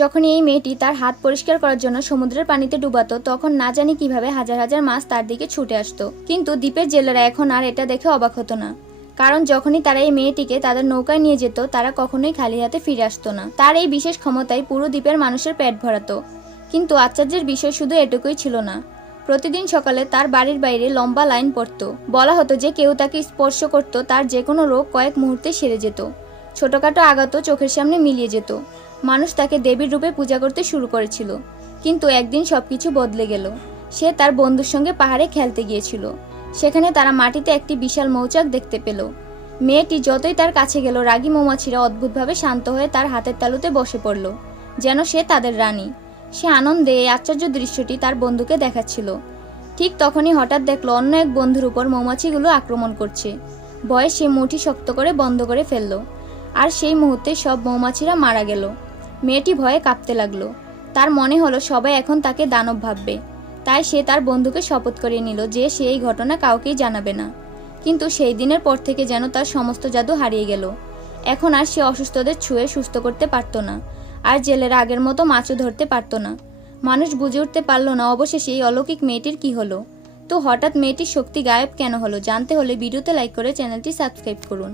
যখনই এই মেয়েটি তার হাত পরিষ্কার করার জন্য সমুদ্রের পানিতে ডুবাতো, তখন না জানি কিভাবে হাজার হাজার মাছ তার দিকে ছুটে আসতো। কিন্তু দ্বীপের জেলেরা এখন আর এটা দেখে অবাক হতো না, কারণ যখনই তারা এই মেয়েটিকে তাদের নৌকায় নিয়ে যেত, তারা কখনোই খালি হাতে ফিরে আসতো না। তার এই বিশেষ ক্ষমতায় পুরো দ্বীপের মানুষের পেট ভরাতো। কিন্তু আশ্চর্যের বিষয় শুধু এটুকুই ছিল না। প্রতিদিন সকালে তার বাড়ির বাইরে লম্বা লাইন পড়তো। বলা হতো যে কেউ তাকে স্পর্শ করত, তার যে কোনো রোগ কয়েক মুহূর্তে সেরে যেত। ছোটখাটো আঘাতও চোখের সামনে মিলিয়ে যেত। মানুষ তাকে দেবীর রূপে পূজা করতে শুরু করেছিল। কিন্তু একদিন সবকিছু বদলে গেল। সে তার বন্ধুর সঙ্গে পাহাড়ে খেলতে গিয়েছিল। সেখানে তারা মাটিতে একটি বিশাল মৌচাক দেখতে পেল। মেয়েটি যতই তার কাছে গেল, রাগী মৌমাছিরা অদ্ভুতভাবে শান্ত হয়ে তার হাতের তালুতে বসে পড়ল, যেন সে তাদের রানী। সে আনন্দে এই আশ্চর্য দৃশ্যটি তার বন্ধুকে দেখাচ্ছিল। ঠিক তখনই হঠাৎ দেখল অন্য এক বন্ধুর উপর মৌমাছিগুলো আক্রমণ করছে। ভয়ে সে মুঠি শক্ত করে বন্ধ করে ফেলল, আর সেই মুহূর্তে সব মৌমাছিরা মারা গেল। মেয়েটি ভয়ে কাঁপতে লাগলো। তার মনে হলো সবাই এখন তাকে দানব ভাববে। তাই সে তার বন্ধুকে শপথ করিয়ে নিল যে সে এই ঘটনা কাউকেই জানাবে না। কিন্তু সেই দিনের পর থেকে যেন তার সমস্ত জাদু হারিয়ে গেল। এখন আর সে অসুস্থদের ছুঁয়ে সুস্থ করতে পারত না, আর জেলেরা আগের মতো মাছও ধরতে পারত না। মানুষ বুঝে উঠতে পারল না অবশেষে এই অলৌকিক মেয়েটির কি হলো। তো হঠাৎ মেয়েটির শক্তি গায়েব কেন হলো, জানতে হলে ভিডিওতে লাইক করে চ্যানেলটি সাবস্ক্রাইব করুন।